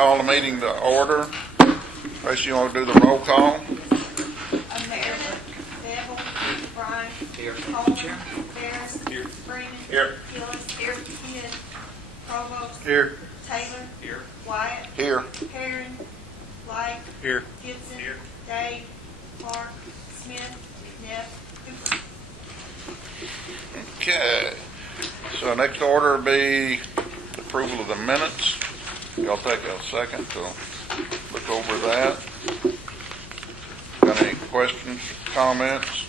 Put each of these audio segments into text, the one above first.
call the meeting to order. First, you want to do the roll call? Meredith, Bevel, Brian, Here. Coleman, Ferris, Here. Freeman, Here. Gillis, Kidd, Provost, Here. Taylor, Here. Wyatt, Here. Perrin, Light, Here. Gibson, Here. Dave, Clark, Smith, Neff, Cooper. Okay. So next order will be the approval of the minutes. Y'all take a second to look over that. Got any questions, comments?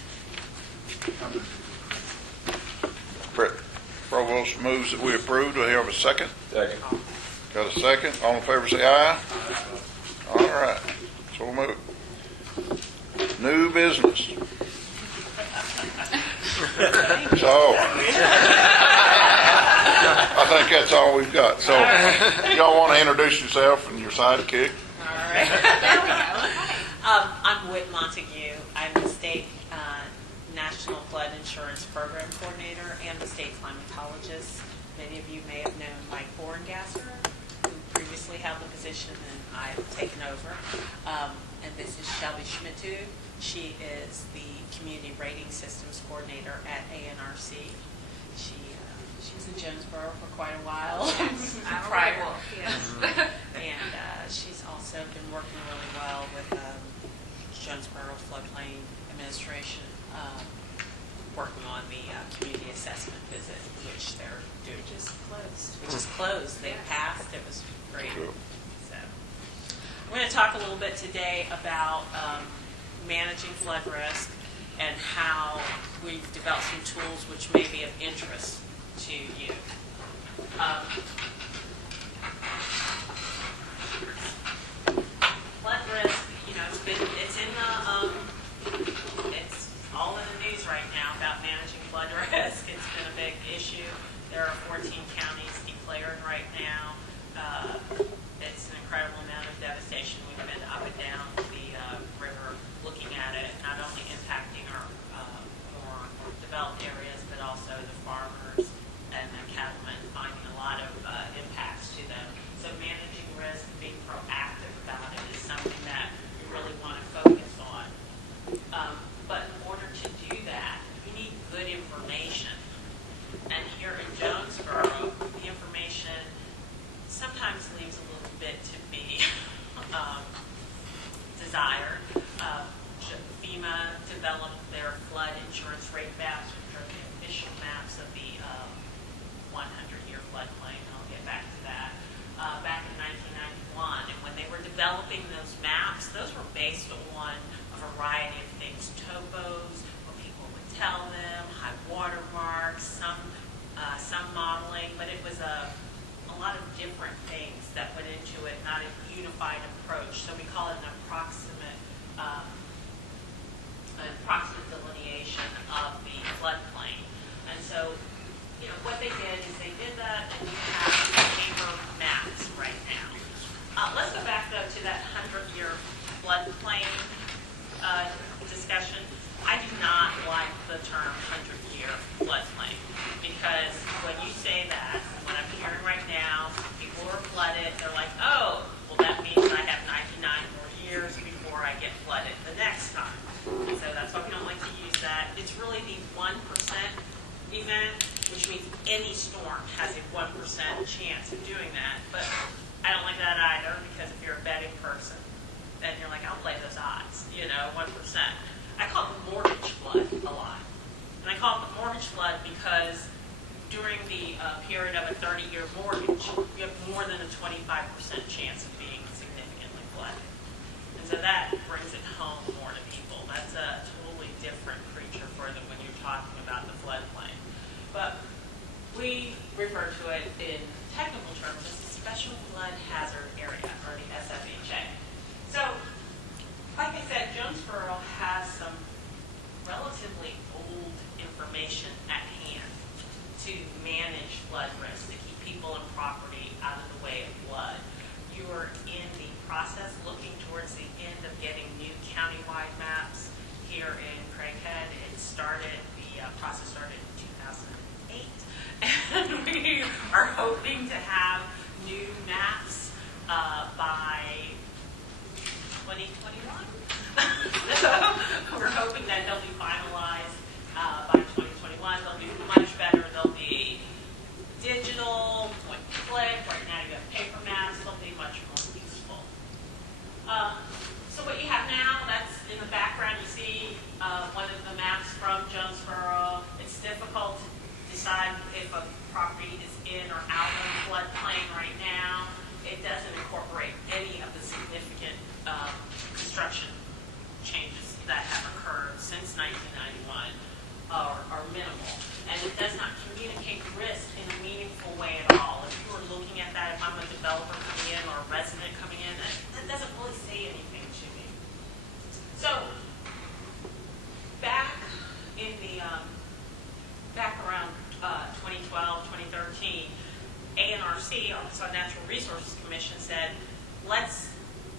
Provost moves that we approve. Do I have a second? Second. Got a second? All in favor say aye. All right. So we'll move. New business. So, I think that's all we've got. So, y'all want to introduce yourself and your sidekick? All right, there we go. I'm Whit Montague. I'm the state National Flood Insurance Program Coordinator and the state climatologist. Many of you may have known Mike Borngasser, who previously held the position, and I've taken over. And this is Shelby Schmittu. She is the Community Rating Systems Coordinator at ANRC. She was in Jonesboro for quite a while. Prior. And she's also been working really well with Jonesboro Floodplain Administration, working on the community assessment visit, which they're doing just closed. They passed. It was great. So we're going to talk a little bit today about managing flood risk and how we've developed some tools which may be of interest to you. Flood risk, it's all in the news right now about managing flood risk. It's been a big issue. There are 14 counties declared right now. It's an incredible amount of devastation. We've been up and down the river looking at it, not only impacting our more developed areas, but also the farmers and the cattlemen, finding a lot of impacts to them. So managing risk, being proactive about it is something that we really want to focus on. But in order to do that, you need good information. And here in Jonesboro, the information sometimes leaves a little bit to be desired. FEMA developed their flood insurance rate maps, which are the official maps of the 100-year floodplain. I'll get back to that. Back in 1991, and when they were developing those maps, those were based on a variety of things: topos, what people would tell them, high water marks, some modeling, but it was a lot of different things that went into it, not a unified approach. So we call it an approximate delineation of the floodplain. And so, what they did is they did that, and you have paper maps right now. Let's go back, though, to that 100-year floodplain discussion. I do not like the term 100-year floodplain, because when you say that, what I'm hearing right now, people who are flooded, they're like, oh, well, that means I have 99 more years before I get flooded the next time. So that's why we don't like to use that. It's really the 1% event, which means any storm has a 1% chance of doing that. But I don't like that either, because if you're a betting person, then you're like, I'll play those odds, 1%. I call it the mortgage flood a lot. And I call it the mortgage flood because during the period of a 30-year mortgage, you have more than a 25% chance of being significantly flooded. And so that brings it home more to people. That's a totally different creature for them when you're talking about the floodplain. But we refer to it in technical terms as a special flood hazard area, or the SFHA. So, like I said, Jonesboro has some relatively old information at hand to manage flood risk, to keep people and property out of the way of flood. You are in the process, looking towards the end of getting new countywide maps here in Craighead. The process started in 2008, and we are hoping to have new maps by 2021. So we're hoping that they'll be finalized by 2021. They'll be much better. They'll be digital, point and click. Right now you have paper maps. They'll be much more useful. So what you have now, that's in the background, you see one of the maps from Jonesboro. It's difficult to decide if a property is in or out of the floodplain right now. It doesn't incorporate any of the significant construction changes that have occurred since 1991 are minimal. And it does not communicate risk in a meaningful way at all. If you were looking at that, if I'm a developer coming in or a resident coming in, that doesn't really say anything to me. So, back in the, back around 2012, 2013, ANRC, Arkansas Natural Resources Commission, said, let's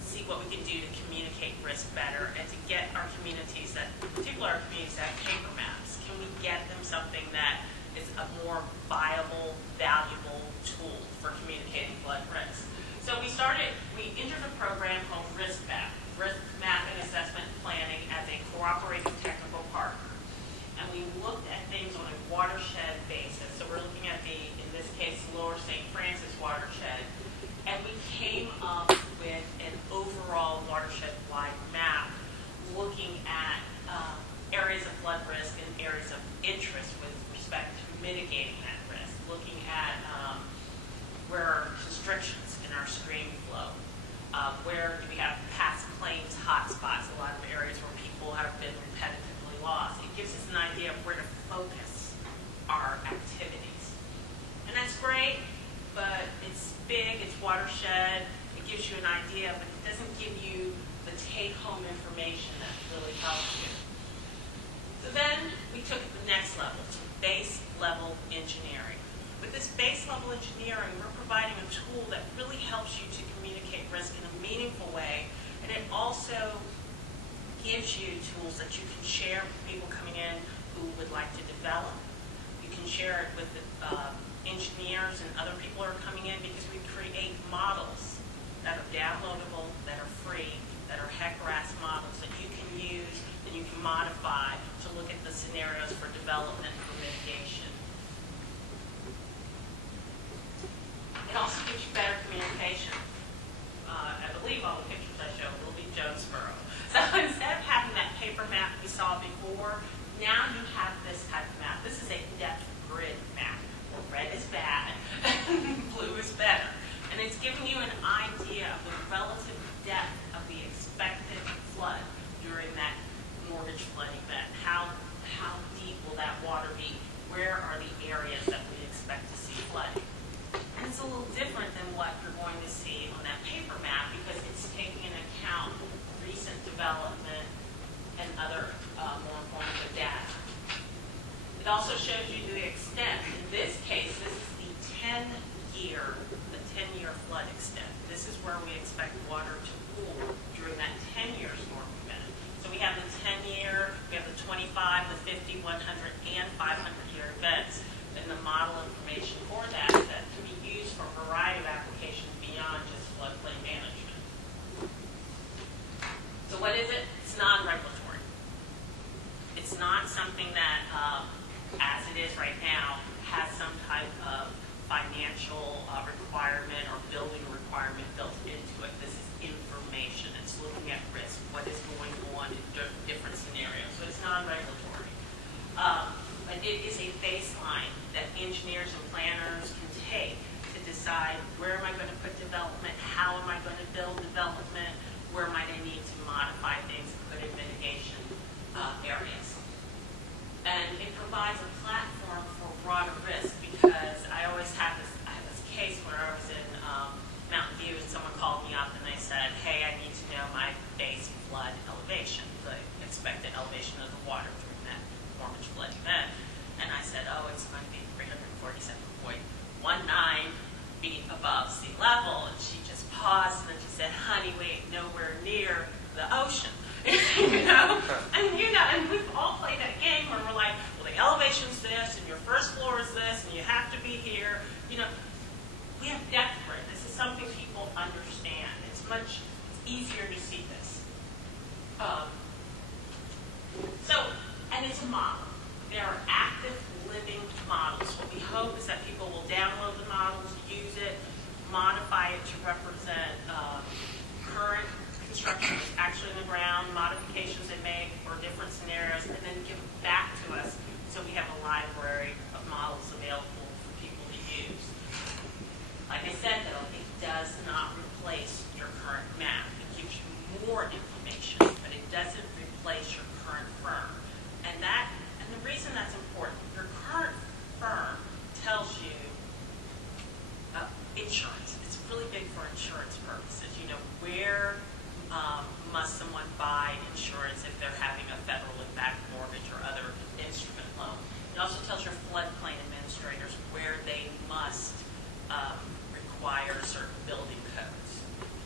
see what we can do to communicate risk better and to get our communities that, particularly our communities that have paper maps, can we get them something that is a more viable, valuable tool for communicating flood risk? So we entered a program called Risk Mapping Assessment and Planning as a cooperative technical partner. And we looked at things on a watershed basis. So we're looking at in this case, Lower St. Francis watershed. And we came up with an overall watershed-wide map looking at areas of flood risk and areas of interest with respect to mitigating that risk, looking at where are constrictions in our stream flow, where do we have past claims hotspots, a lot of areas where people have been repetitively lost. It gives us an idea of where to focus our activities. And that's great, but it's big, it's watershed, it gives you an idea, but it doesn't give you the take-home information that really helps you. So then we took it to the next level, to base-level engineering. With this base-level engineering, we're providing a tool that really helps you to communicate risk in a meaningful way, and it also gives you tools that you can share with people coming in who would like to develop. You can share it with the engineers and other people who are coming in, because we create models that are downloadable, that are free, that are HEC-RAS models that you can use and you can modify to look at the scenarios for development and for mitigation. It also gives you better communication. I believe all the pictures I show will be Jonesboro. So instead of having that paper map we saw before, now you have this type of map. This is a depth grid map, where red is bad, blue is better. And it's giving you an idea of the relative depth of the expected flood during that mortgage flood event. How deep will that water be? Where are the areas that we expect to see flooding? And it's a little different than what you're going to see on that paper map, because it's taking into account recent development and other more informative data. It also shows you the extent. In this case, this is the 10-year flood extent. This is where we expect water to pool during that 10-year storm event. So we have the 10-year, we have the 25, the 50, 100, and 500-year events, and the model information for that can be used for a variety of applications beyond just floodplain management. So what is it? It's non-regulatory. It's not something that, as it is right now, has some type of financial requirement or building requirement built into it. This is information. It's looking at risk, what is going on in different scenarios. So it's non-regulatory. But it is a baseline that engineers and planners can take to decide, where am I going to put development, how am I going to build development, where might I need to modify things and put in mitigation areas. And it provides a platform for broader risk, because I always have this case where I was in Mountain View and someone called me up and they said, hey, I need to know my base flood elevation, the expected elevation of the water during that mortgage flood event. And I said, oh, it's going to be 347.19 feet above sea level. And she just paused and then she said, honey, we ain't nowhere near the ocean. And we've all played that game where we're like, well, the elevation's this, and your first floor is this, and you have to be here. We have depth grid. This is something people understand. much easier to see this. And it's a model. There are active, living models. What we hope is that people will download the models, use it, modify it to represent current construction that's actually in the ground, modifications they make for different scenarios, and then give it back to us so we have a library of models available for people to use. Like I said, though, it does not replace your current map. It gives you more information, but it doesn't replace your current firm. And the reason that's important, your current firm tells you insurance. It's really big for insurance purposes. You know, where must someone buy insurance if they're having a federal impact mortgage or other instrument loan? It also tells your floodplain administrators where they must require certain building codes.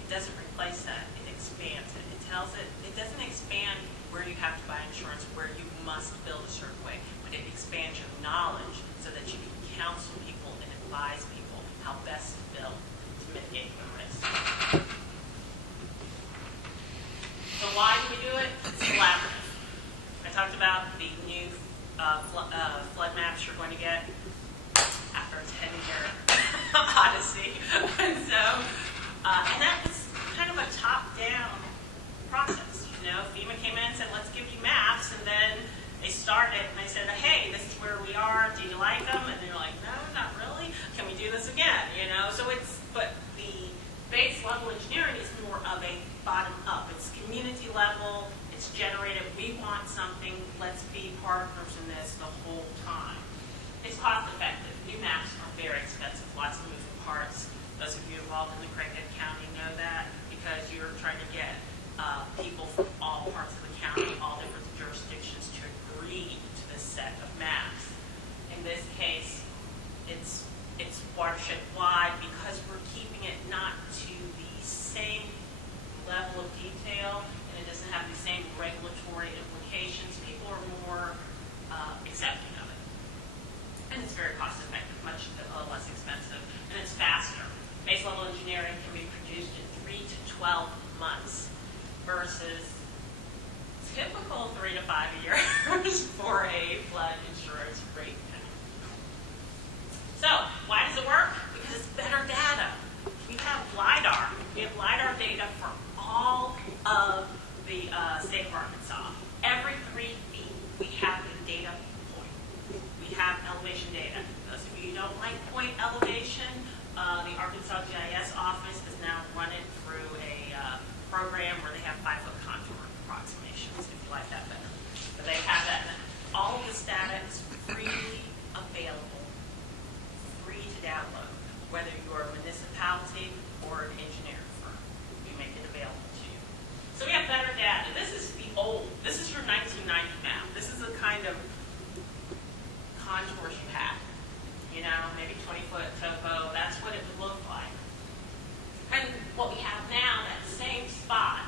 It doesn't replace that. It expands it. It tells it, it doesn't expand where you have to buy insurance, where you must build a certain way, but it expands your knowledge so that you can counsel people and advise people how best to build to mitigate the risk. So why do we do it? It's collaborative. I talked about the new flood maps you're going to get after a 10-year odyssey. And that was kind of a top-down process. You know, FEMA came in and said, let's give you maps, and then they started and they said, hey, this is where we are, do you like them? And they're like, no, not really. Can we do this again? You know, but the base level engineering is more of a bottom up. It's community level, it's generated, we want something, let's be partners in this the whole time. It's cost effective. New maps are very expensive, lots of moving parts. Those of you involved in the Craighead County know that, because you're trying to get people from all parts of the county, all different jurisdictions to agree to this set of maps. In this case, it's watershed wide because we're keeping it not to the same level of detail, and it doesn't have the same regulatory implications. People are more accepting of it. And it's very cost effective, much less expensive, and it's faster. Base level engineering can be produced in 3 to 12 months versus typical 3 to 5 years for a flood insurance rate. So, why does it work? Because it's better data. We have LIDAR. We have LIDAR data for all of the state of Arkansas. Every 3 feet, we have a data point. We have elevation data. Those of you who don't like point elevation, the Arkansas GIS office has now run it through a program where they have 5-foot contour approximations, if you like that better. But they have that. All of this data is freely available, free to download, whether you're a municipality or an engineering firm. We make it available to you. So we have better data. This is your 1990 map. This is the kind of contours you had. You know, maybe 20-foot topo. That's what it would look like. And what we have now, that same spot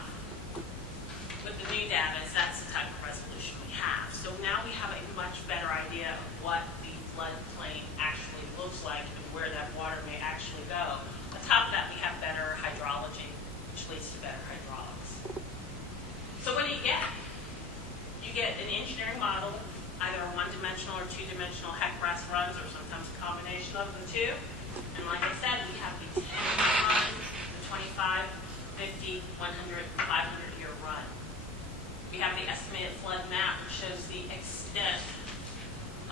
with the new data, is that's the type of resolution we have. So now we have a much better idea of what the floodplain actually looks like and where that water may actually go. On top of that, we have better hydrology, which leads to better hydraulics. So what do you get? You get an engineering model, either a one-dimensional or two-dimensional HEC-RAS runs, or sometimes a combination of the two. And like I said, we have the 10-year run, the 25, 50, 100, 500-year run. We have the estimated flood map, which shows the extent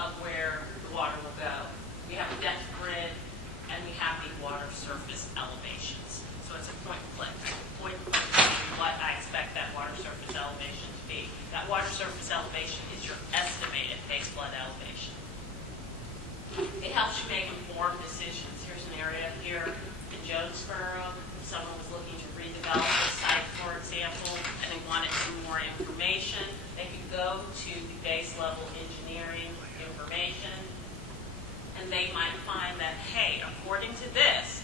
of where the water will go. We have a depth grid, and we have the water surface elevations. So it's a point click. Point click what I expect that water surface elevation to be. That water surface elevation is your estimated base flood elevation. It helps you make informed decisions. Here's an area here in Jonesboro. If someone was looking to redevelop a site, for example, and they wanted some more information, they could go to the base level engineering information, and they might find that, hey, according to this,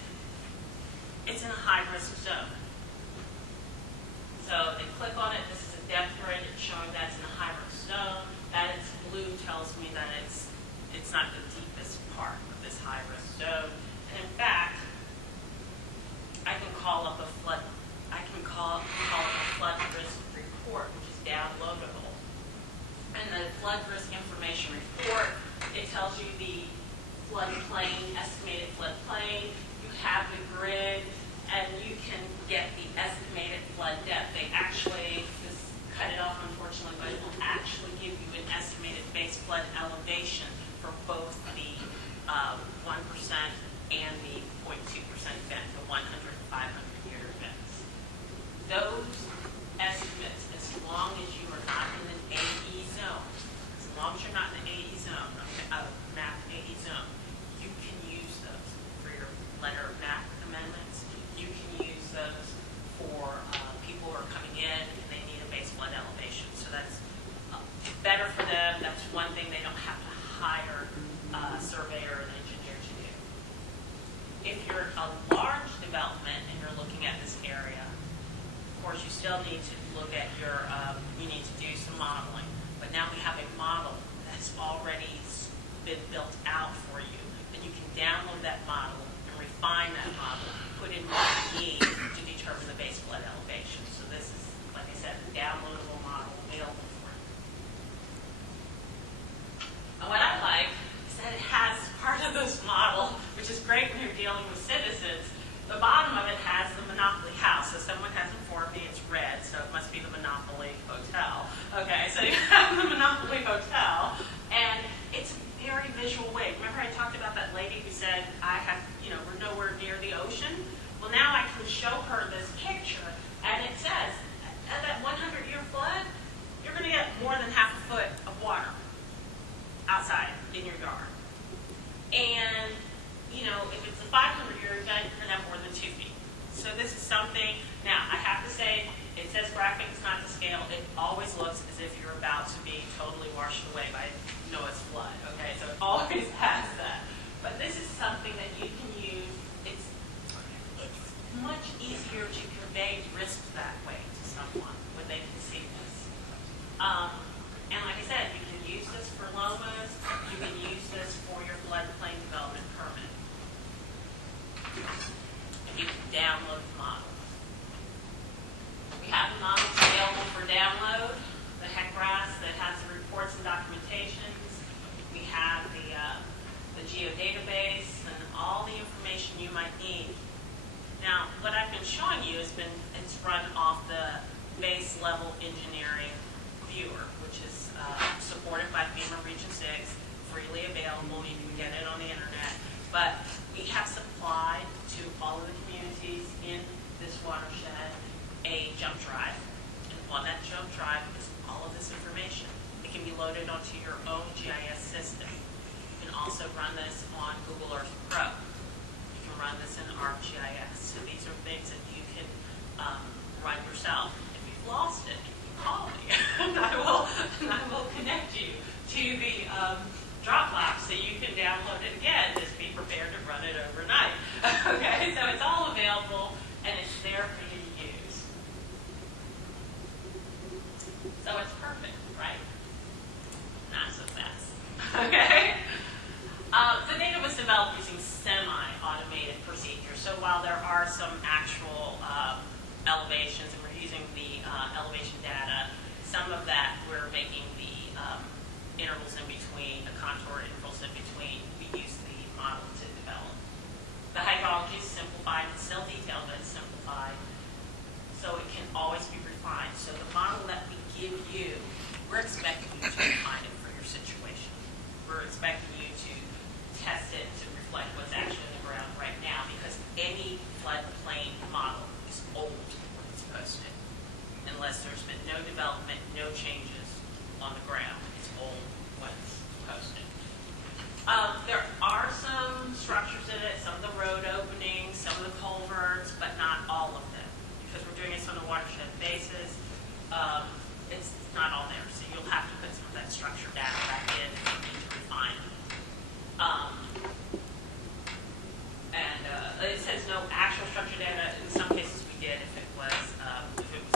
it's in a high-risk zone. So they click on it. This is a depth grid. It's showing that it's in a high-risk zone. That it's blue tells me that it's not the deepest part of this high-risk zone. And in fact, I can call up a flood. I call it a flood risk report, which is downloadable. And the flood risk information report, it tells you the floodplain, estimated floodplain. You have the grid, and you can get the estimated flood depth. They actually just cut it off, unfortunately, but it will actually give you an estimated base flood elevation for both the 1% and the 0.2% event, the 100 and 500 year events. Those estimates, as long as you are not in an AE zone, as long as you're not in an AE zone, map AE zone, you can use those for your letter of map amendments. You can use those for people who are coming in and they need a base flood elevation. So that's better for them. That's one thing they don't have to hire a surveyor or an engineer to do. If you're a large development and you're looking at this area, of course you still need to look at your, you need to do some modeling. But now we have a model that's already been built out for you. And you can download that model and refine that model, put in what you need to determine the base flood elevation. So this is, like I said, a downloadable model available for you. And what I like is that it has part of this model, which is great when you're dealing with citizens. The bottom of it has the Monopoly house. So someone has informed me it's red, so it must be the Monopoly Hotel. Okay, so you have the Monopoly Hotel, and it's a very visual way. Remember I talked about that lady who said, we're nowhere near the ocean? Well, now I can show her this picture, and it says, at that 100-year flood, you're going to get more than half a foot of water outside in your yard. And, if it's a 500-year event, you're going to have more than 2 feet. So this is something, now I have to say, it says graphic is not to scale. It always looks as if you're about to be totally washed away by Noah's flood, okay? So it always has that. But this is something that you can use. It's much easier to convey risk that way to someone when they can see this. And like I said, you can use this for LOMAs. You can use this for your floodplain development permit. And you can download the model. We have the models available for download. The HECRAS that has the reports and documentations. We have the geodatabase and all the information you might need. Now, what I've been showing you it's run off the base level engineering viewer, which is supported by FEMA Region 6, freely available. You can get it on the internet. But we have supplied to all of the communities in this watershed a jump drive. And on that jump drive is all of this information. It can be loaded onto your own GIS system. You can also run this on Google Earth Pro. You can run this in ArcGIS. So these are things that you can run yourself. If you've lost it, you can call me, and I will connect you to the Dropbox so you can download it again. Just be prepared to run it overnight. Okay, so it's all available and it's there for you to use. So it's perfect, right? Not so fast. Okay. The data was developed using semi-automated procedures. So while there are some actual elevations, and we're using the elevation data, some of that we're making the intervals in between, the contour intervals in between, we use the model to develop. The hydrology is simplified. It's still detailed, but it's simplified. So it can always be refined. So the model that we give you, we're expecting you to refine it for your situation. We're expecting you to test it to reflect what's actually in the ground right now, because any floodplain model is old when it's posted. Unless there's been no development, no changes on the ground. It's old when it's posted. There are some structures in it, some of the road openings, some of the culverts, but not all of them. Because we're doing this on a watershed basis, it's not all there. So you'll have to put some of that structure data back in if you need to refine it. It says no actual structure data. In some cases we did if it was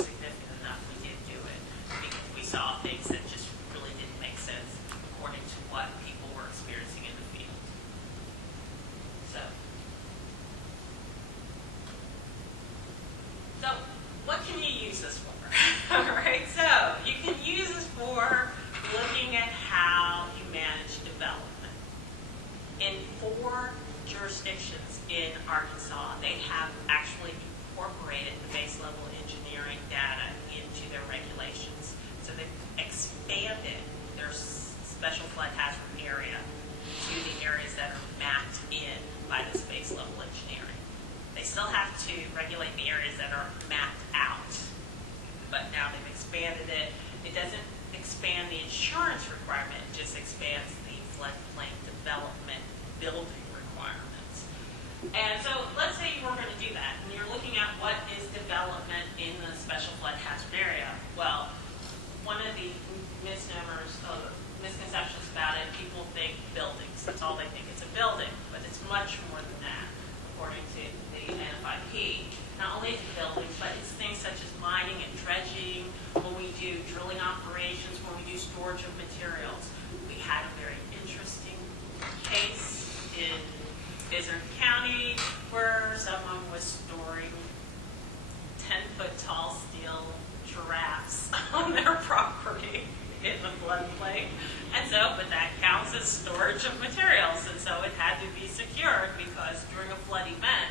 significant enough, we did do it. use this for? All right, so you can use this for looking at how you manage development. In 4 jurisdictions in Arkansas, they have actually incorporated the base level engineering data into their regulations. So they've expanded their special flood hazard area to the areas that are mapped in by this base level engineering. They still have to regulate the areas that are mapped out, but now they've expanded it. It doesn't expand the insurance requirement, it just expands the floodplain development building requirements. And so let's say you were going to do that, and you're looking at what is development in the special flood hazard area. Well, one of the misconceptions about it, people think buildings. That's all they think. It's a building, but it's much more than that, according to the NFIP. Not only is it buildings, but it's things such as mining and dredging, when we do drilling operations, when we do storage of materials. We had a very interesting case in Izard County where someone was storing 10-foot tall steel giraffes on their property in the floodplain. And so, but that counts as storage of materials, and so it had to be secured because during a flood event,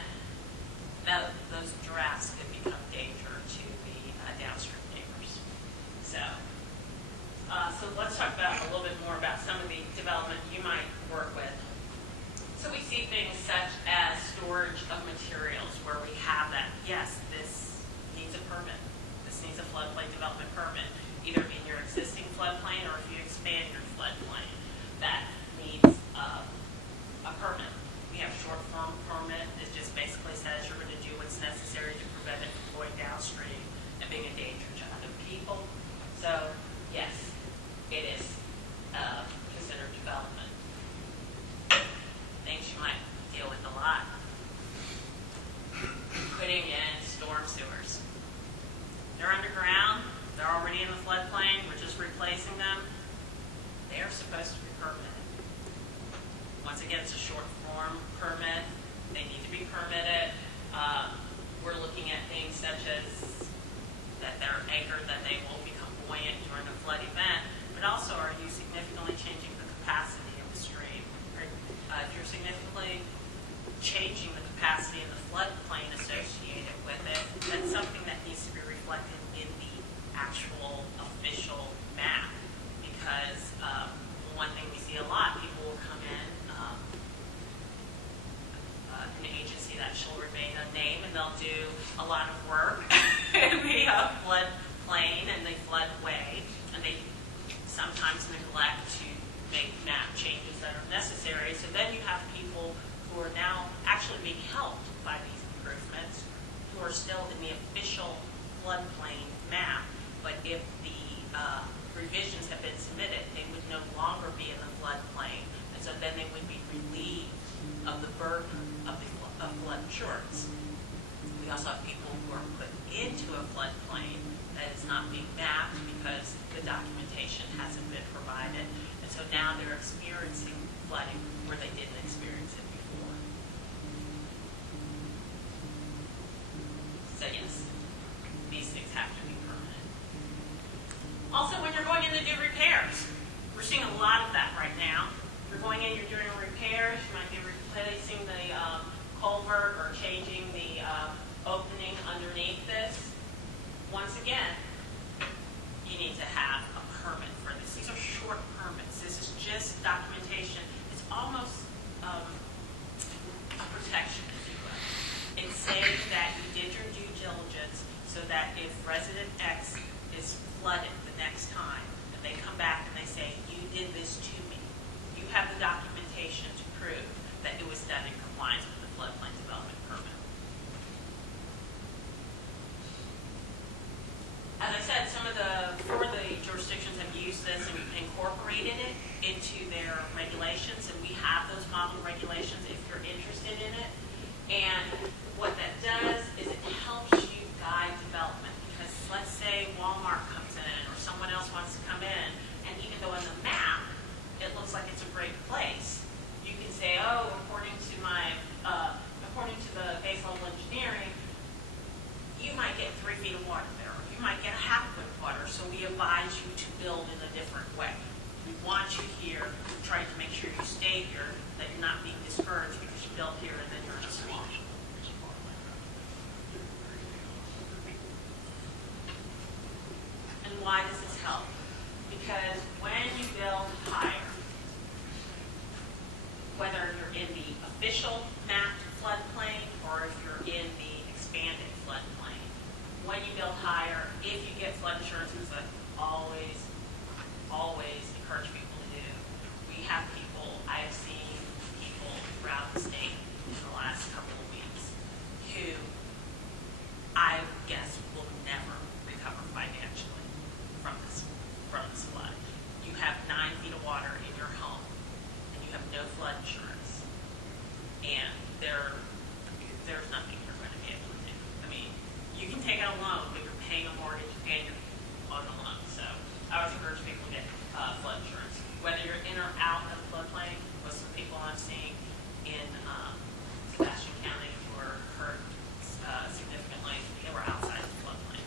those giraffes could become danger to the downstream neighbors. So let's talk about a little bit more about some of the development you might work with. So we see things such as storage of materials where we have that, yes, this needs a permit. This needs a floodplain development permit, either in your existing floodplain or if you expand your floodplain. That needs a permit. We have short form permit. It just basically says you're going to do what's necessary to prevent it from going downstream and being a danger to other people. So yes, it is considered development. Things you might deal with a lot. Putting in storm sewers. They're underground. They're already in the floodplain. We're just replacing them. They are supposed to be permitted. Once again, it's a short form permit. They need to be permitted. We're looking at things such as that they're anchored, that they will become buoyant during a flood event, but also are you significantly changing the capacity of the stream? If you're significantly changing the capacity of the floodplain associated with it, that's something that needs to be reflected in the actual official map. Because one thing we see a lot, people will come in, an agency that shall remain unnamed, and they'll do a lot of work in the floodplain and the floodway, and they sometimes neglect to make map changes that are necessary. So then you have people who are now actually being helped by these improvements, who are still in the official floodplain map, but if the revisions have been submitted, they would no longer be in the floodplain, and so then they would be relieved of the burden of flood insurance. We also have people who are put into a floodplain that is not being mapped because the documentation hasn't been provided, and so now they're experiencing flooding where they didn't experience it before. So yes, these things have to be permanent. Also, when you're going in to do repairs, we're seeing a lot of that right now. You're going in, you're doing repairs, you might be replacing the culvert or changing the opening underneath this. Once again, you need to have a permit for this. These are short permits. This is just documentation. It's almost a protection, if you will. It's saying that you did your due diligence so that if resident X is flooded the next time, and they come back and they say, you did this to me, you have the documentation to prove that it was done in compliance with the floodplain development permit. As I said, four of the jurisdictions have used this and incorporated it into their regulations, and we have those model regulations if you're interested in it. And what that does is it helps you guide development, because let's say Walmart comes in or someone else wants to come in, and even though on the map it looks like it's a great place, you can say, oh, according to the base level engineering, you might get 3 feet of water there, or you might get a half foot of water, so we advise you to build in a different way. We want you here, trying to make sure you stay here, that you're not being discouraged because you built here and then you're in a swamp. And why does this help? Because when you build higher, whether you're in the official mapped floodplain or if you're in the expanded floodplain, when you build higher, if you get flood insurance, which I always encourage people to do, we have people, I have seen people throughout the state in the last couple of weeks who I guess will never recover financially from this flood. You have 9 feet of water in your home and you have no flood insurance, and there's nothing you're going to be able to do. I mean, you can take out a loan, but you're paying a mortgage and you're on the loan. So I would encourage people to get flood insurance, whether you're in or out of the floodplain. With some people I'm seeing in Sebastian County who were hurt significantly, they were outside of the floodplain.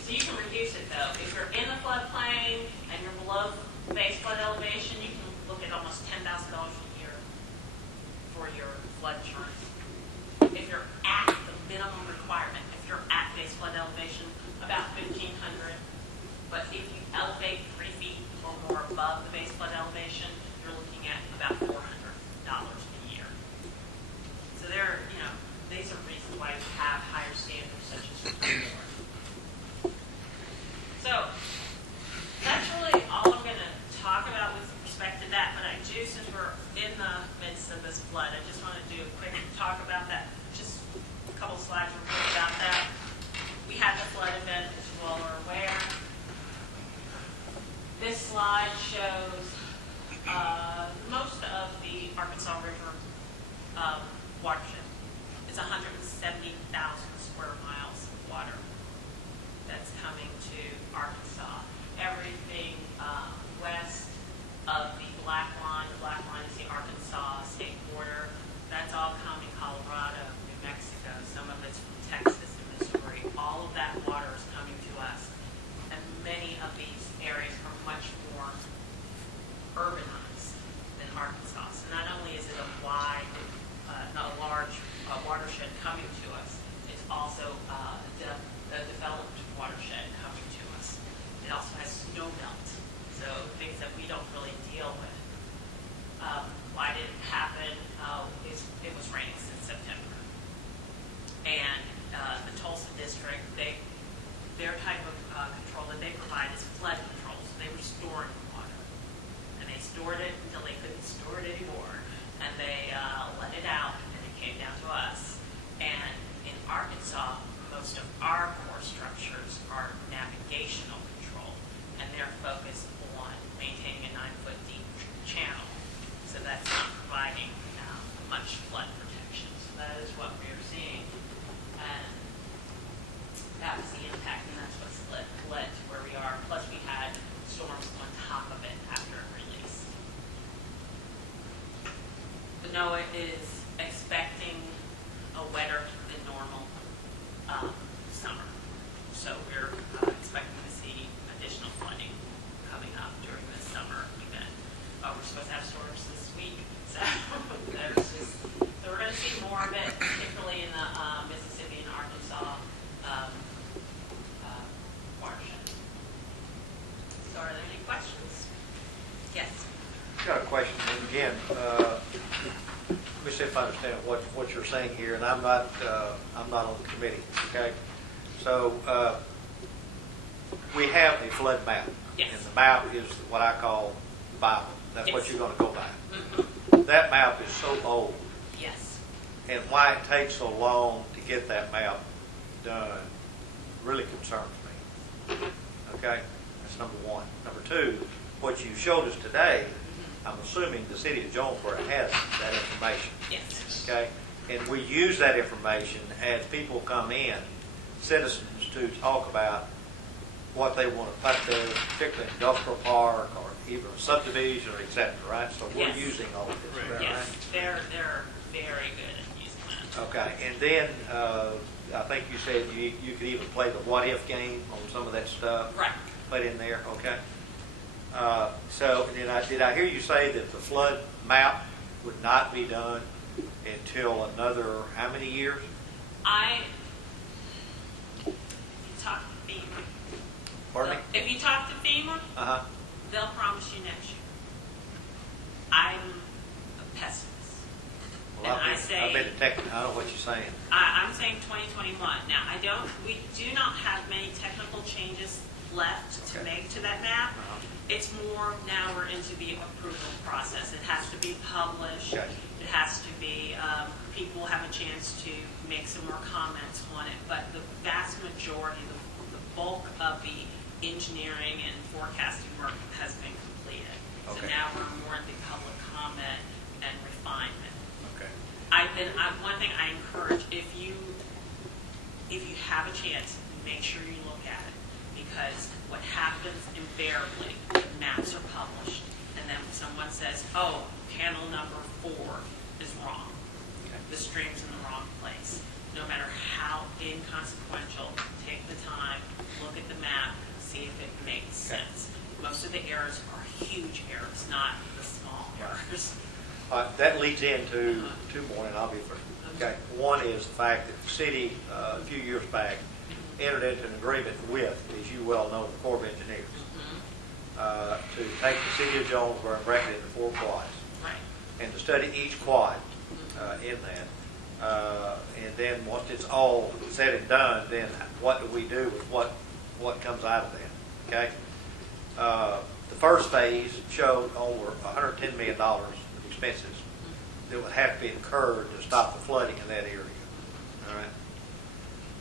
So you can reduce it though. If you're in the floodplain and you're below base flood elevation, you can look at almost $10,000 a year for your flood insurance. If you're at the minimum requirement, if you're at base flood elevation, about $1,500. But if you elevate 3 feet or more above the base flood elevation, you're looking at about $400 a year. So these are reasons why we have higher standards such as Stormwater. So that's really all I'm going to talk about with respect to that. But I do, since we're in the midst of this flood, I just want to do a quick talk about that. Just a couple slides real quick about that. We had the flood event, as you all are aware. This slide shows most of the Arkansas River watershed. It's 170,000 square miles of water that's coming to Arkansas. Everything west of the black line is the Arkansas state border. That's all coming Colorado, New Mexico. Some of it's from Texas and Missouri. All of that water is coming to us. And many of these areas are much more urbanized than Arkansas. So not only is it a large watershed coming to us, it's also a developed watershed coming to us. It also has snow melt, so things that we don't really deal with. Why did it happen? It was raining since September. And the Tulsa district, their type of control that they provide is flood control. So they were storing water. And they stored it until they couldn't store it anymore. And they let it out, and it came down to us. And in Arkansas, most of our core structures are navigational control. And they're focused on maintaining a 9-foot deep channel. So that's not providing much flood protection. So that is what we are seeing. And that was the impact, and that's what's led to where we are. Plus, we had storms on top of it after it released. The NOAA is expecting a wetter than normal summer. So we're expecting to see additional flooding coming up during this summer event. We're supposed to have storms this week, so we're going to see more of it, particularly in the Mississippi and Arkansas watershed. So are there any questions? Yes. Got a question. And again, let me see if I understand what you're saying here. And I'm not on the committee. Okay. So we have a flood map. Yes. And the map is what I call the Bible. That's Yes. what you're going to go by. Mm-hmm. That map is so old. Yes. And why it takes so long to get that map done really concerns me. Okay? That's number one. Number two, what you showed us today, I'm assuming the city of Jonesboro has that information. Yes. Okay? And we use that information as people come in, citizens, to talk about what they want to put there, particularly industrial park or even a subdivision or et cetera, right? So we're Yes. using all of this, right? Yes. They're very good at using that. Okay, and then I think you said you could even play the what-if game on some of that stuff. Right. Put in there, okay? So did I hear you say that the flood map would not be done until another, how many years? If you talk to FEMA, Pardon me? if you talk to FEMA, Uh-huh. they'll promise you next year. I'm a pessimist. Well, And I say- I've been detecting, I know what you're saying. I'm saying 2021. Now, we do not have many technical changes left to Okay. make to that map. Uh-huh. It's more, now we're into the approval process. It has to be published. Okay. It has to be, people have a chance to make some more comments on it. But the vast majority, the bulk of the engineering and forecasting work has been completed. So Okay. now we're more in the public comment and refinement. Okay. One thing I encourage, if you have a chance, make sure you look at it, because what happens invariably, maps are published, and then someone says, "Oh, panel number 4 is wrong. The stream's in the wrong place." No matter how inconsequential, take the time, look at the map, see if it makes Okay. sense. Most of the errors are huge errors, not the small errors. That leads into two more, and I'll be first. Okay. One is the fact that the city, a few years back, entered into an agreement with, as you well know, the Corps of Engineers, to take the city of Jonesboro and break it into 4 quads, Right. and to study each quad in that. And then once it's all said and done, then what do we do with what comes out of that? Okay. The first phase showed over $110 million of expenses that would have to be incurred to stop the flooding in that area. All right.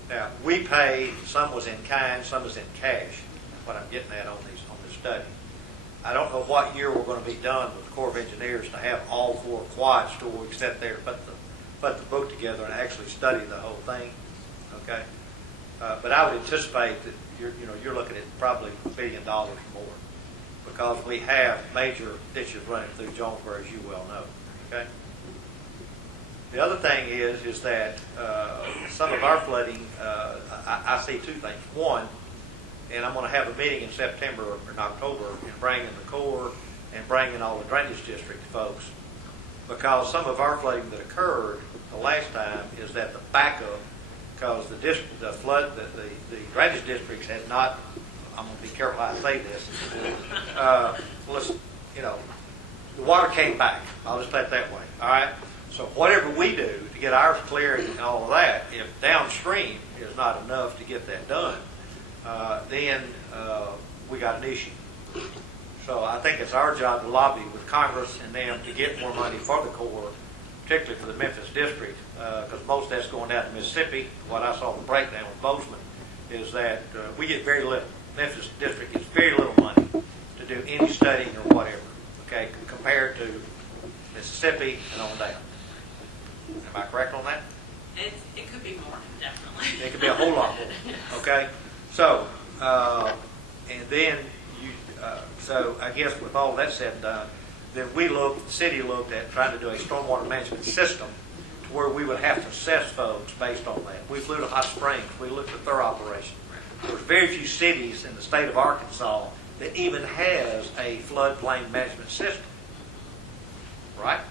Now, we paid, some was in kind, some was in cash. That's what I'm getting at on this study. I don't know what year we're going to be done with the Corps of Engineers to have all 4 quads to where we sit there, put the book together and actually study the whole thing. Okay. But I would anticipate that you're looking at probably $1 billion or more, because we have major ditches running through Jonesboro, as you well know. Okay. The other thing is that some of our flooding, I see 2 things. One, and I'm going to have a meeting in September or in October and bring in the Corps and bring in all the drainage district folks, because some of our flooding that occurred the last time is that the backup, because the drainage districts had not, I'm going to be careful how I say this, the water came back. I'll just put it that way. All right. So whatever we do to get ours cleared and all of that, if downstream is not enough to get that done, then we got an issue. So I think it's our job to lobby with Congress and them to get more money for the Corps, particularly for the Memphis district, because most of that's going down to Mississippi. What I saw the breakdown with Bozeman is that we get very little. Memphis district gets very little money to do any studying or whatever, okay, compared to Mississippi and on down. Am I correct on that? It could be more, definitely. It could be a whole lot more, okay? So, and then so I guess with all that said and done, then the city looked at trying to do a stormwater management system to where we would have to assess folks based on that. We flew to Hot Springs. We looked at their operation. There's very few cities in the state of Arkansas that even has a floodplain management system, right?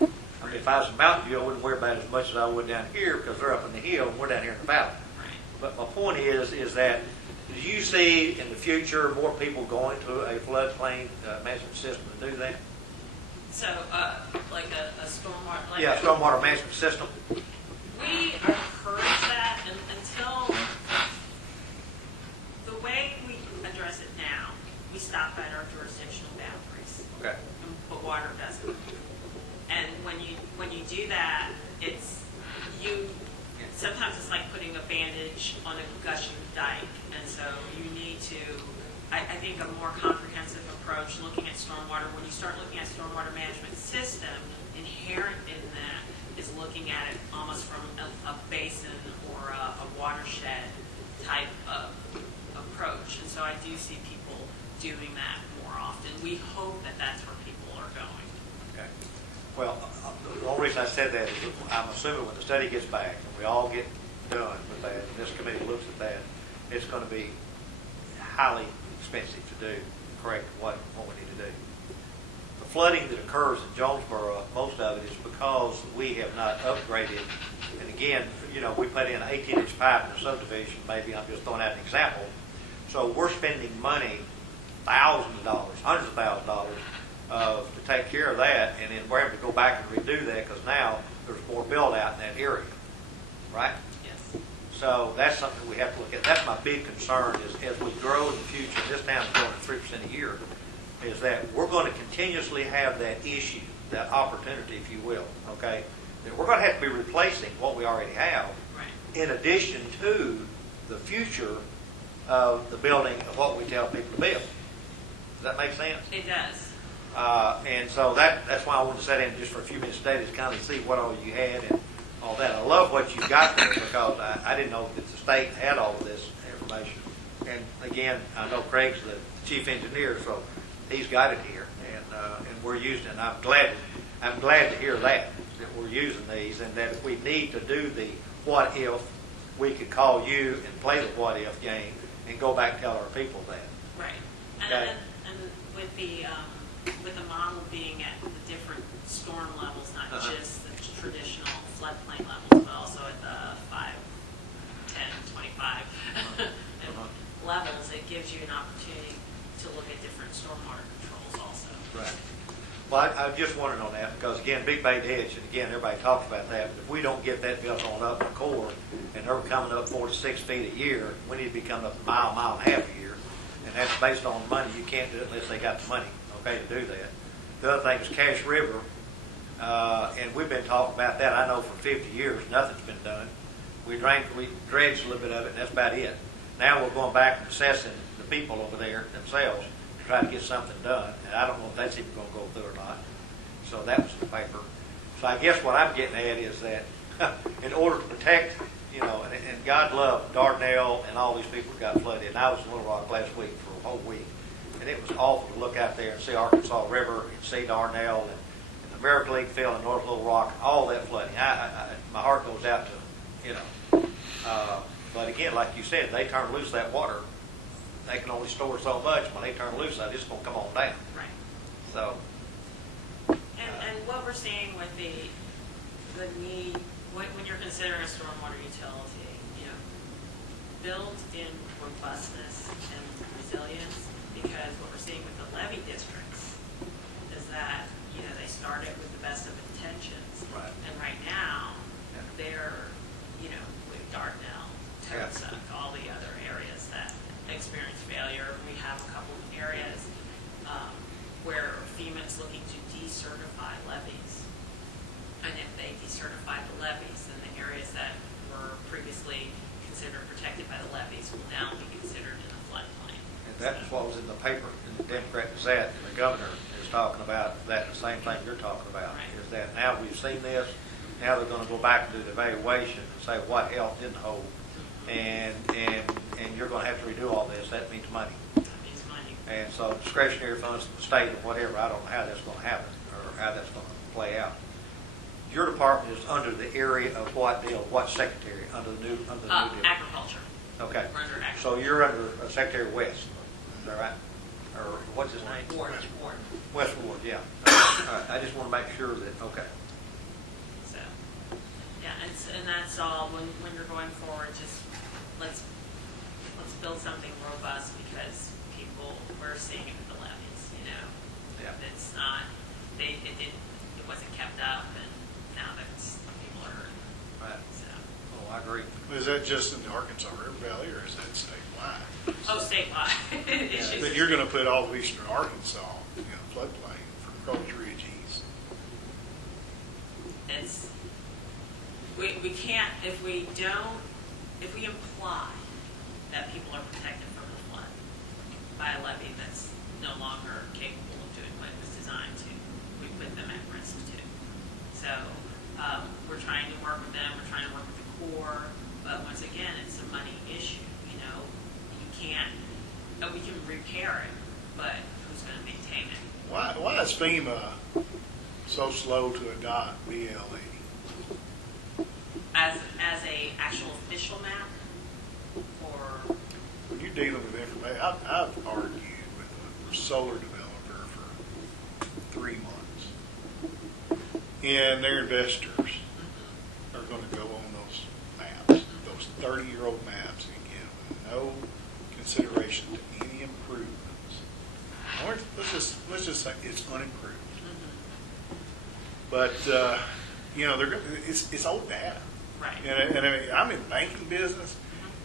I mean, if I was in Mountain View, I wouldn't worry about it as much as I would down here, because they're up in the hill and we're down here in the valley. But my point is that, do you see in the future more people going to a floodplain management system to do that? So, like a stormwater, like Yeah, stormwater management system. we encourage that until the way we address it now, we stop at our jurisdictional boundaries, Okay. but water doesn't. And when you do that, sometimes it's like putting a bandage on a gushing dike, and so you need to, I think, a more comprehensive approach looking at stormwater. When you start looking at stormwater management system, inherent in that is looking at it almost from a basin or a watershed type of approach. And so I do see people doing that more often. We hope that that's where people are going. Okay. Well, the only reason I said that is I'm assuming when the study gets back and we all get done with that, and this committee looks at that, it's going to be highly expensive to do, correct what we need to do. The flooding that occurs in Jonesboro, most of it is because we have not upgraded. And again, you know, we put in an 18-inch pipe in a subdivision, maybe I'm just throwing out an example. So we're spending money, thousands of dollars, hundreds of thousands of dollars to take care of that, and then we're having to go back and redo that because now there's more build out in that area, right? Yes. So that's something we have to look at. That's my big concern is as we grow in the future, this town's growing at 3% a year, is that we're going to continuously have that issue, that opportunity, if you will, okay? That we're going to have to be replacing what we already have, Right. in addition to the future of the building of what we tell people to build. Does that make sense? It does. And so that's why I wanted to sit in just for a few minutes today to kind of see what all you had and all that. I love what you got there because I didn't know that the state had all of this information. And again, I know Craig's the chief engineer, so he's got it here, and we're using it. And I'm glad to hear that we're using these, and that if we need to do the what if, we could call you and play the what if game and go back and tell our people that. Right. Okay. And with the model being at the different storm levels, not just the traditional floodplain levels, but also at the 5, 10, 25 levels, it gives you an opportunity to look at different stormwater controls also. Right. Well, I just wanted on that because, again, Big Bay Ditch, and again, everybody talks about that, but if we don't get that built on up in the core, and they're coming up 4 to 6 feet a year, we need to be coming up a mile and a half a year, and that's based on money. You can't do it unless they got the money, okay, to do that. The other thing is Cache River, and we've been talking about that, I know, for 50 years. Nothing's been done. We dredged a little bit of it, and that's about it. Now we're going back and assessing the people over there themselves to try to get something done, and I don't know if that's even going to go through or not. So that was the paper. So I guess what I'm getting at is that in order to protect, you know, and God love Dardanelle and all these people who got flooded. And I was in Little Rock last week for a whole week, and it was awful to look out there and see Arkansas River and see Dardanelle and the American League Field and North Little Rock, all that flooding. My heart goes out to, you know. But again, like you said, they turn loose that water. They can only store so much. When they turn loose, that it's going to come on down. Right. So. And what we're seeing with the need, when you're considering a stormwater utility, you know, build in robustness and resilience, because what we're seeing with the levee districts is that, you know, they started with the best of intentions. Right. And right now, they're, you know, with Dardanelle, Toadsuck, all the other areas that experience failure. We have a couple of areas where FEMA's looking to decertify levees. And if they decertify the levees, then the areas that were previously considered protected by the levees will now be considered in the floodplain. And that's what was in the paper, in the Democrat Gazette, and the governor is talking about that, the same thing you're talking about, Right. is that now we've seen this, now they're going to go back and do the evaluation and say what health didn't hold, and you're going to have to redo all this. That means money. That means money. And so discretionary funds from the state or whatever, I don't know how that's going to happen or how that's going to play out. Your department is under the area of what deal, what secretary, under the new deal? Agriculture. Okay. We're under agriculture. So you're under Secretary West, is that right? Or what's his name? Ward. West Ward, yeah. All right. I just want to make sure that, okay. So, yeah, and that's all. When you're going forward, just let's build something robust, because we're seeing it with the levees. You know, Yeah. it's not. It wasn't kept up, and now people are hurting. Right. So. Oh, I agree. Is that just in the Arkansas River Valley, or is that statewide? Oh, statewide issues. But you're going to put all of eastern Arkansas in a floodplain from Coles Ridge east. It's we can't if we imply that people are protected from the flood by a levee that's no longer capable of doing what it was designed to. We put them at risk too. So we're trying to work with them. We're trying to work with the Corps, but once again, it's a money issue. You know, you can't. We can repair it, but who's going to maintain it? Why is FEMA so slow to adopt BLE? As as a actual official map, or? When you're dealing with information, I've argued with a solar developer for 3 months. And their investors are going to go on those maps, those 30-year-old maps, and give no consideration to any improvements. Or let's just say it's unimproved. But you know, it's old data. Right. And I mean, I'm in the banking business,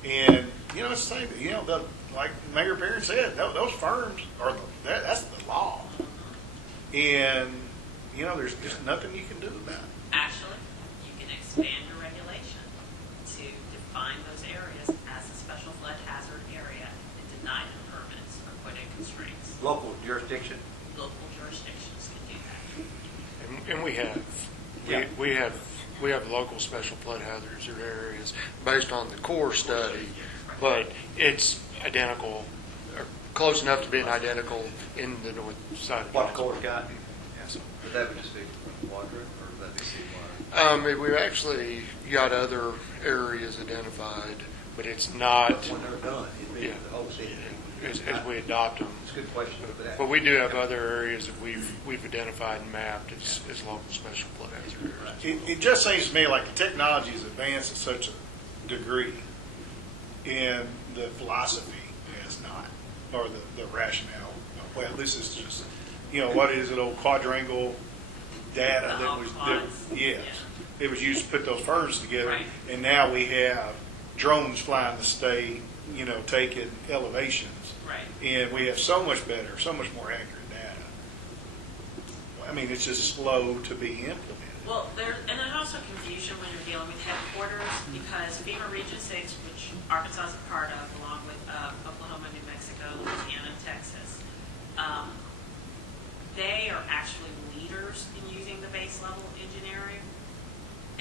and you know, it's the same. You know, like Mayor Perrin said, those firms are that's the law, and you know, there's just nothing you can do about it. Actually, you can expand your regulation to define those areas as a special flood hazard area and deny them permits or put in constraints. Local jurisdiction. Local jurisdictions can do that. And we have, Yeah. we have local special flood hazards areas based on the core study, but it's identical, or close enough to being identical in the north side of What Kansas. court got? Yes. Would that would just be water, or would that be seawater? We've actually got other areas identified, but it's not When they're done, it'd be Yeah. the whole city. as we adopt them. It's a good question. But we do have other areas that we've identified and mapped as local special flood hazard areas. It just seems to me like the technology has advanced to such a degree, and the philosophy has not, or the rationale. Well, this is just, you know, what is it, old quadrangle data The that was, quads. yes, it was used to put those firms together, Right. and now we have drones flying the state, you know, taking elevations, Right. and we have so much better, so much more accurate data. I mean, it's just slow to be implemented. Well, and there's also confusion when you're dealing with headquarters, because FEMA Region 6, which Arkansas is a part of, along with Oklahoma, New Mexico, Louisiana, and Texas, they are actually leaders in using the base level engineering.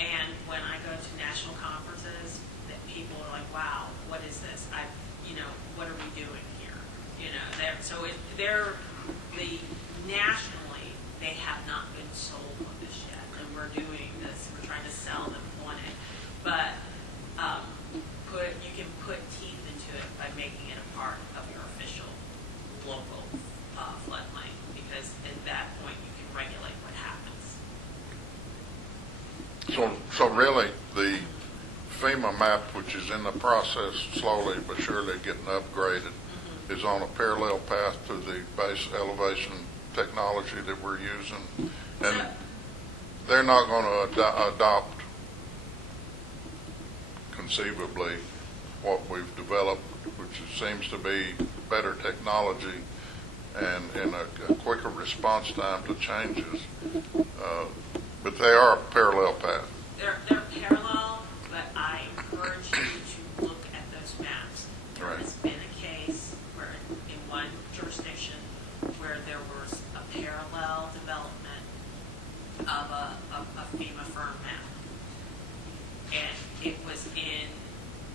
And when I go to national conferences, that people are like, wow, what is this? What are we doing here? Nationally, they have not been sold on this yet, and we're doing this. We're trying to sell them on it, but you can put teeth into it by making it a part of your official local floodplain, because at that point you can regulate what happens. So really, the FEMA map, which is in the process slowly but surely getting upgraded, is on a parallel path to the base elevation technology that we're using. And they're not going to adopt conceivably what we've developed, which seems to be better technology and a quicker response time to changes. But they are a parallel path. They're parallel, but I encourage you to look at those maps. There Right. has been a case where in one jurisdiction where there was a parallel development of a FEMA firm map. And it was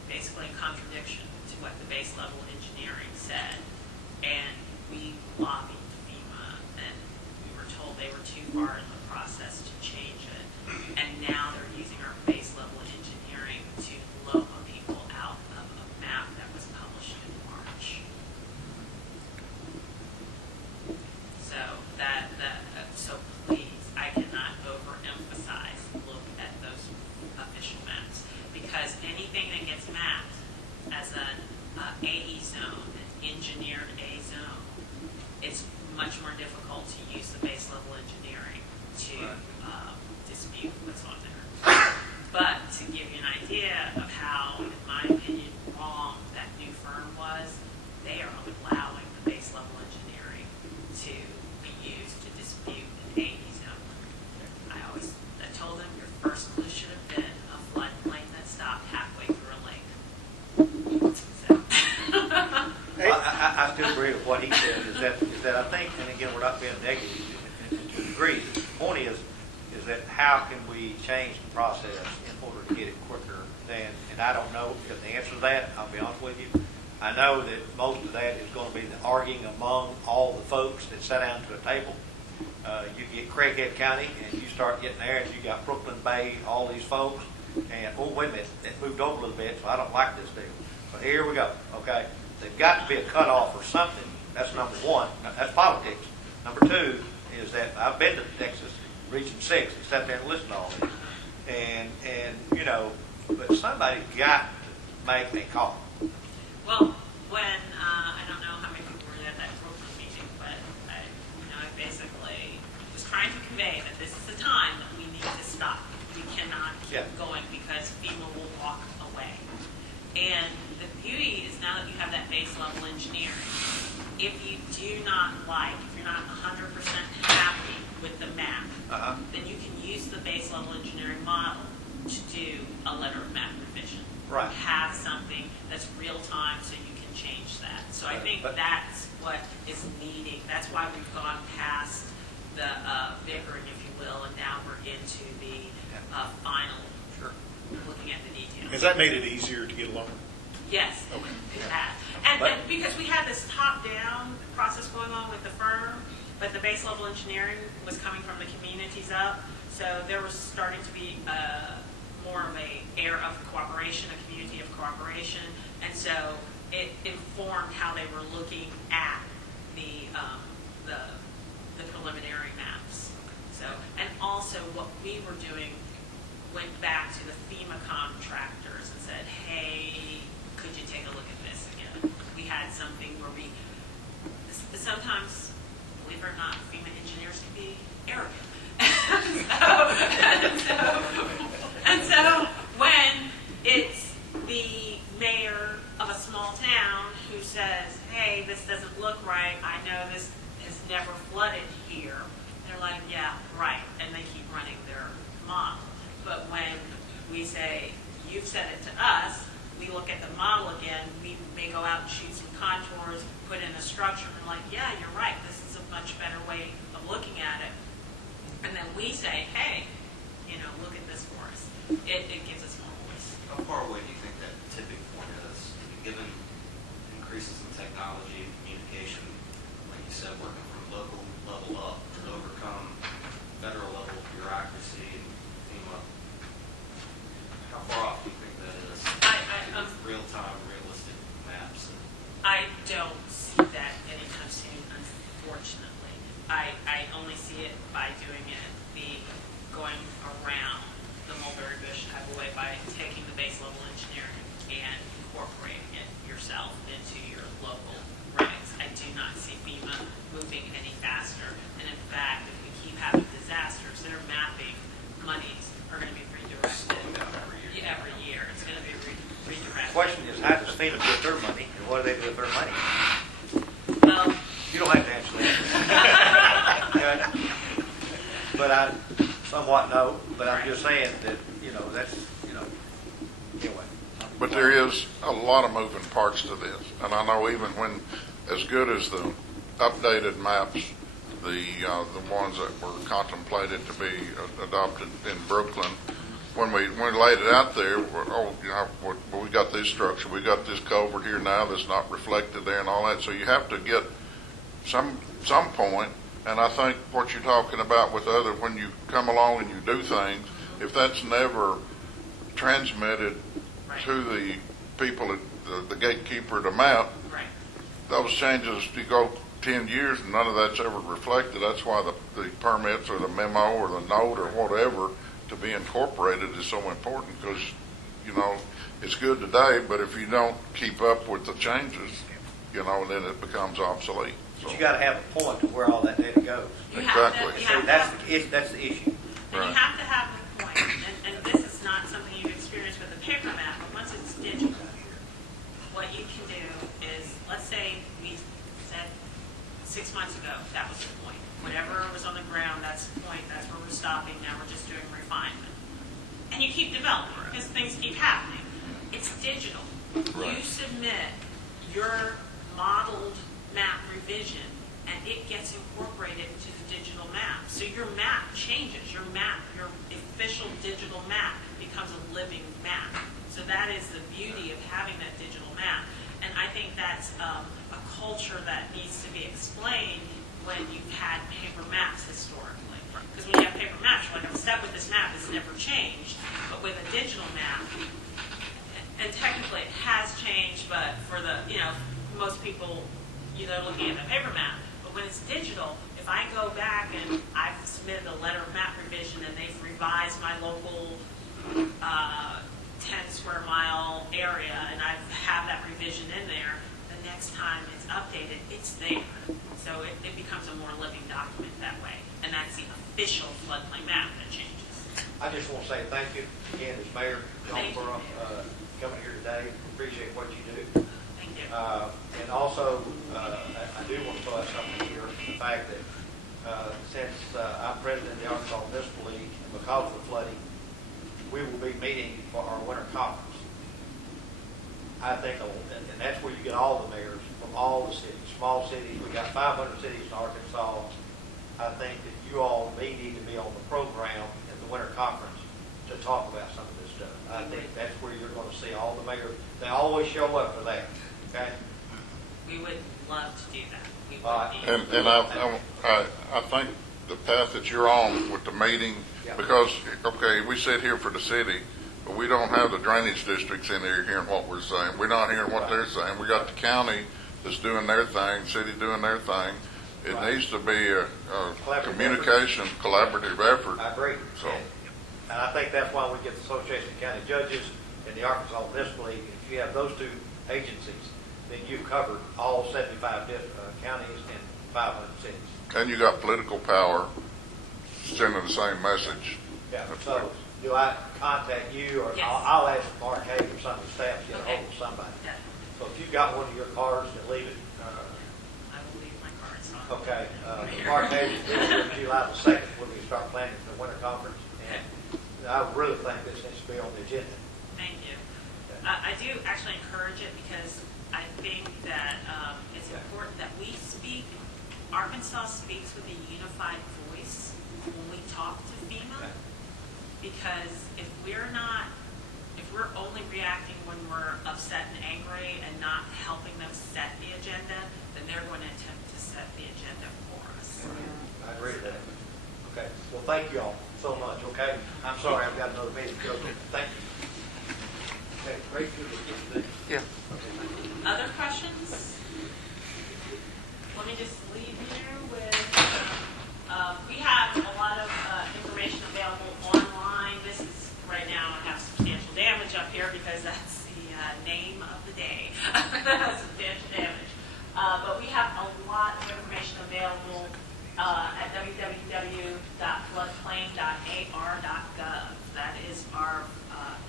basically in contradiction to what the base level engineering said. And we lobbied FEMA, and we were told they were too far in the process to change it. And now they're using our base level engineering to local people out of a map that was published in March. So please, I cannot overemphasize, look at those official maps, because anything that gets mapped as an AE zone, an engineered A zone, it's much more difficult to use the base level engineering to dispute what's on there. But to give you an idea of how, in my opinion, wrong that new firm was, they are allowing the base level engineering to be used to dispute an AE zone. I told them your first clue should have been a floodplain that stopped halfway through a lake. So. I still agree with what he said, is that I think, and again, we're not being negative to a degree, the point is that how can we change the process in order to get it quicker and I don't know the answer to that, I'll be honest with you. I know that most of that is going to be the arguing among all the folks that sat down to a table. You get Craighead County and you start getting there and you got Brooklyn Bay, all these folks, And, oh, wait a minute, it moved over a little bit, so I don't like this deal. But here we go, okay? There's got to be a cutoff or something. That's number one. That's politics. Number two is that I've been to Texas, Region 6, and sat there and listened to all this. And you know, but somebody's got to make a call. Well, when, I don't know how many people were at that Brooklyn meeting, but I basically was trying to convey that this is the time that we need to stop. We cannot keep going because FEMA will walk away. And the beauty is now that you have that base level engineering, if you do not like, if you're not 100% happy with the map, then you can use the base level engineering model to do a letter of map revision. Right. Have something that's real time so you can change that. So I think But- that's what is needing. That's why we've gone past the bickering, if you will, and now we're into the final, Sure. looking at the details. Has that made it easier to get along? Yes, Okay. it has. But- And because we had this top-down process going on with the firm, but the base level engineering was coming from the communities up, so there was starting to be more of a air of cooperation, a community of cooperation, and so it informed how they were looking at the preliminary maps. So, and also what we were doing went back to the FEMA contractors and said, hey, could you take a look at this again? We had something where sometimes, believe it or not, FEMA engineers can be arrogant. And so when it's the mayor of a small town who says, hey, this doesn't look right, I know this has never flooded here, they're like, yeah, right, and they keep running their model. But when we say, you've said it to us, we look at the model again, we may go out and shoot some contours, put in a structure, and we're like, yeah, you're right, this is a much better way of looking at it. And then we say, hey, look at this for us. It gives us more voice. How far away do you think that tipping point is? I mean, given increases in technology and communication, like you said, working from local level up to overcome federal level bureaucracy and FEMA, how far off do you think that is? Real-time, realistic maps. I don't see that anytime soon, unfortunately. I only see it by doing it, going around the mulberry bush type of way by taking the base level engineering and incorporating it yourself into your local regs. I do not see FEMA moving any faster. And in fact, if we keep having disasters, their mapping monies are going to be redirected every year. It's going to be redirected. The question is, how does FEMA get their money, and what do they do with their money? Well, You don't have to answer that. Okay? But I somewhat know, but I'm just saying that, that's, anyway. But there is a lot of moving parts to this. And I know even when, as good as the updated maps, the ones that were contemplated to be adopted in Brooklyn, when we laid it out there, we got this structure, we got this culvert here now that's not reflected there and all that. So you have to get some point. And I think what you're talking about with when you come along and you do things, if that's never transmitted to the people, the gatekeeper of the map, right. those changes, you go 10 years and none of that's ever reflected. That's why the permits or the memo or the note or whatever to be incorporated is so important, because, it's good today, but if you don't keep up with the changes, then it becomes obsolete. But you got to have a point to where all that data goes. You have to- Exactly. you See, have to that's have- that's the issue. And you have to have the point, and this is not something you've experienced with a paper map, but once it's digital, what you can do is, let's say we said 6 months ago, that was the point. Whatever was on the ground, that's the point, that's where we're stopping, now we're just doing refinement. And you keep developing, because things keep happening. It's digital. You submit your modeled map revision, and it gets incorporated into the digital map. So your map changes. Your official digital map becomes a living map. So that is the beauty of having that digital map. And I think that's a culture that needs to be explained when you've had paper maps historically. Because when you have paper maps, you're like, I'm stuck with this map, it's never changed. But with a digital map, and technically it has changed, but for the, most people, they're looking at the paper map. But when it's digital, if I go back and I've submitted a letter of map revision and they've revised my local 10 square mile area and I have that revision in there, the next time it's updated, it's there. So it becomes a more living document that way. And that's the official floodplain map that changes. I just want to say thank you again as Mayor John Thank you. Burrow, coming here today. Appreciate what you do. Thank you. And also, I do want to throw out something here, the fact that since I'm president of the Arkansas Municipal League, because of the flooding, we will be meeting for our winter conference. I think, and that's where you get all the mayors from all the cities, small cities. We got 500 cities in Arkansas. I think that you all may need to be on the program at the winter conference to talk about some of this stuff. I think that's where you're going to see all the mayors. They always show up for that. Okay. We would love to do that. We would All right. be. And I think the path that you're on with the meeting, Yeah. because, okay, we sit here for the city, but we don't have the drainage districts in there hearing what we're saying. We're not hearing what they're saying. We got the county that's doing their thing, city doing their thing. It Right. needs to be a Collaborative communication, collaborative effort. I agree. So- And I think that's why we get the Association of County Judges and the Arkansas Municipal League. If you have those two agencies, then you've covered all 75 counties and 500 cities. And you got political power sending the same message. Yeah. So do I contact you, or Yes. I'll ask Mark Hayes or some of the staff to get a Okay. hold of somebody. Yeah, So if you've got one of your cards, then leave it. I will leave my cards on. Okay. Mark Hayes, July the 2nd, when we start planning for the winter conference. And I really think this needs to be on the agenda. Thank you. I do actually encourage it because I think that it's important that we speak. Arkansas speaks with a unified voice when we talk to FEMA, because if we're only reacting when we're upset and angry and not helping them set the agenda, then they're going to attempt to set the agenda for us. I agree with that. Okay. Well, thank you all so much, okay? I'm sorry I've got another meeting to go to. Thank you. Okay, great. Yeah. Other questions? Let me just leave you with, we have a lot of information available online. This is, right now, I have substantial damage up here because that's the name of the day, substantial damage. But we have a lot of information available at www.floodplain.ar.gov. That is our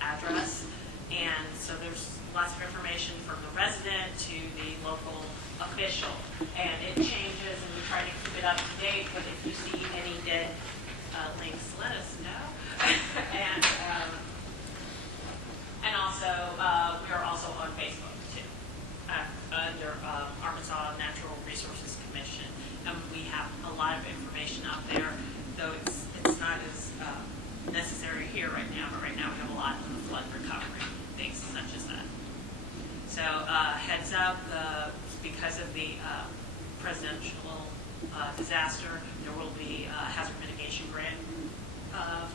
address. And so there's lots of information from the resident to the local official. And it changes, and we try to keep it up to date, but if you see any dead links, let us know. And also, we are also on Facebook too, under Arkansas Natural Resources Commission. And we have a lot of information up there, though it's not as necessary here right now, but right now we have a lot of flood recovery, things such as that. So heads up, because of the presidential disaster, there will be hazard mitigation grant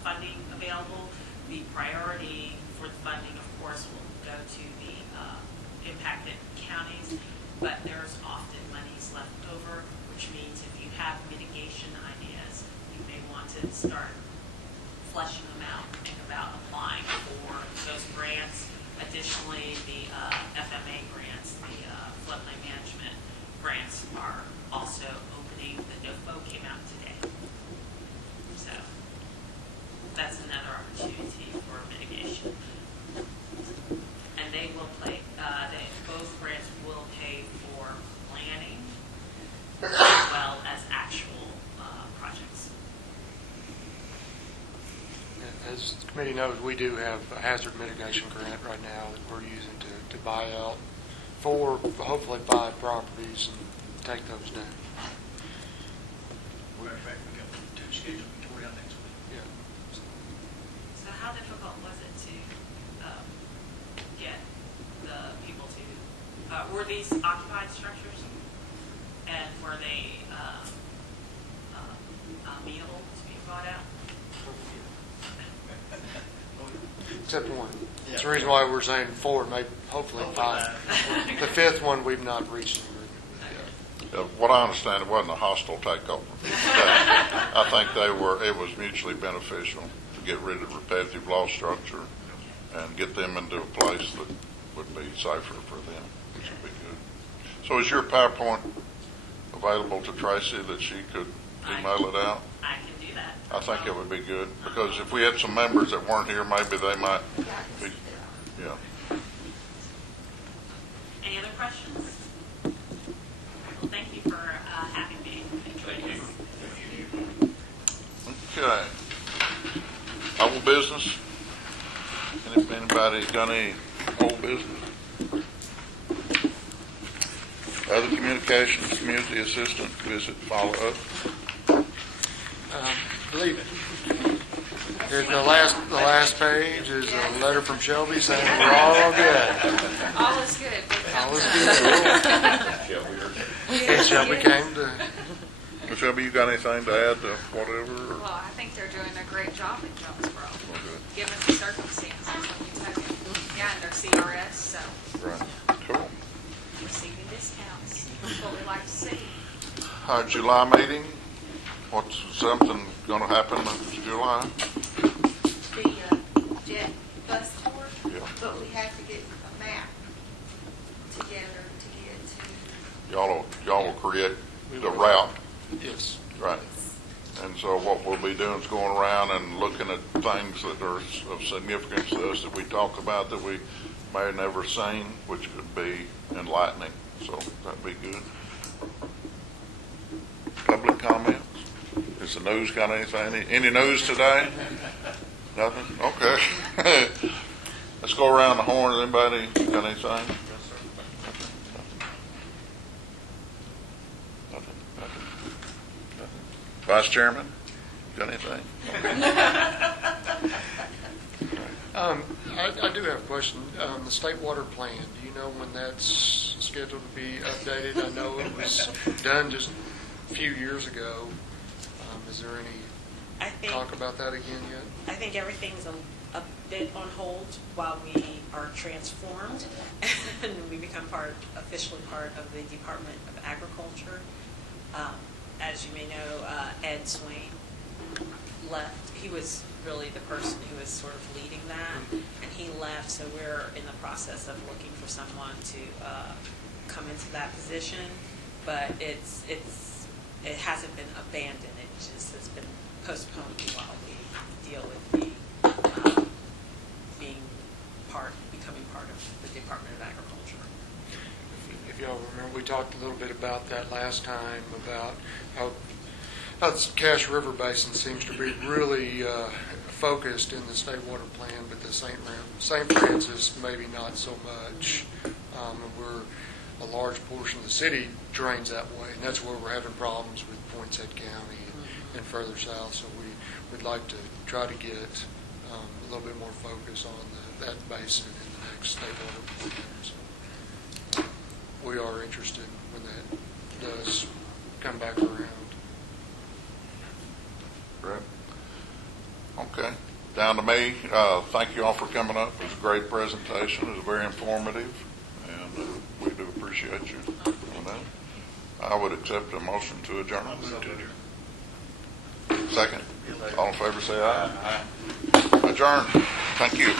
funding available. The priority for the funding, of course, will go to the impacted counties, but there's often monies left over, which means if you have mitigation ideas, you may want to start fleshing them out and think about applying for those grants. Additionally, the FMA grants, the floodplain management grants, are also opening. The NOFO came out today. So that's another opportunity for mitigation. And they will both grants will pay for planning as well as actual projects. As the committee knows, we do have a hazard mitigation grant right now that we're using to buy out hopefully 5 properties and take those down. Matter of fact, we got 2 scheduled to tour down next week. Yeah. So how difficult was it to get the people to, were these occupied structures? And were they amenable to being bought out? Except one. That's the reason why we're saying 4, maybe, hopefully 5. The 5th one, we've not reached an agreement with yet. What I understand, it wasn't a hostile takeover. I think it was mutually beneficial to get rid of repetitive law structure and get them into a place that would be safer for them, which would be good. So is your PowerPoint available to Tracy that she could email it out? I can do that. I think it would be good, because if we had some members that weren't here, maybe they might be, yeah. Any other questions? Well, thank you for having me. Enjoyed this. Okay. Old business? Anybody got any old business? Other communications, community assistant visit follow-up? Believe it. Here's the last page is a letter from Shelby saying we're all good. All is good. All is good. And Shelby came to, Shelby, you got anything to add to whatever? Well, I think they're doing a great job in Jonesboro, Okay. given the circumstances, when you tell you. Yeah, and their CRS, so Right. Cool. receiving discounts. That's what we like to see. Our July meeting, what's something going to happen in July? The jet bus tour, Yeah. but we have to get a map together to get to. Y'all will create the route, yes. right? And so what we'll be doing is going around and looking at things that are of significance to us that we talk about that we may have never seen, which could be enlightening. So that'd be good. Public comments? Has the news got anything? Any news today? Nothing? Okay. Let's go around the horn. Has anybody got anything? Nothing. Vice Chairman, got anything? I do have a question. The state water plan, do you know when that's scheduled to be updated? I know it was done just a few years ago. Is there any I think talk about that again yet? I think everything's a bit on hold while we are transformed and we become officially part of the Department of Agriculture. As you may know, Ed Swain left. He was really the person who was sort of leading that, and he left. So we're in the process of looking for someone to come into that position, but it hasn't been abandoned. It just has been postponed while we deal with the becoming part of the Department of Agriculture. If y'all remember, we talked a little bit about that last time, about how the Cache River Basin seems to be really focused in the state water plan, but the St. Francis maybe not so much. And a large portion of the city drains that way, and that's where we're having problems with Poinsett County and further south. So we'd like to try to get a little bit more focus on that basin in the next state water plan. So we are interested when that does come back around. Great. Okay. Down to me. Thank you all for coming up. It was a great presentation. It was very informative, and we do appreciate you doing that. I would accept a motion to adjourn. Second. All in favor say aye. Adjourn. Thank you.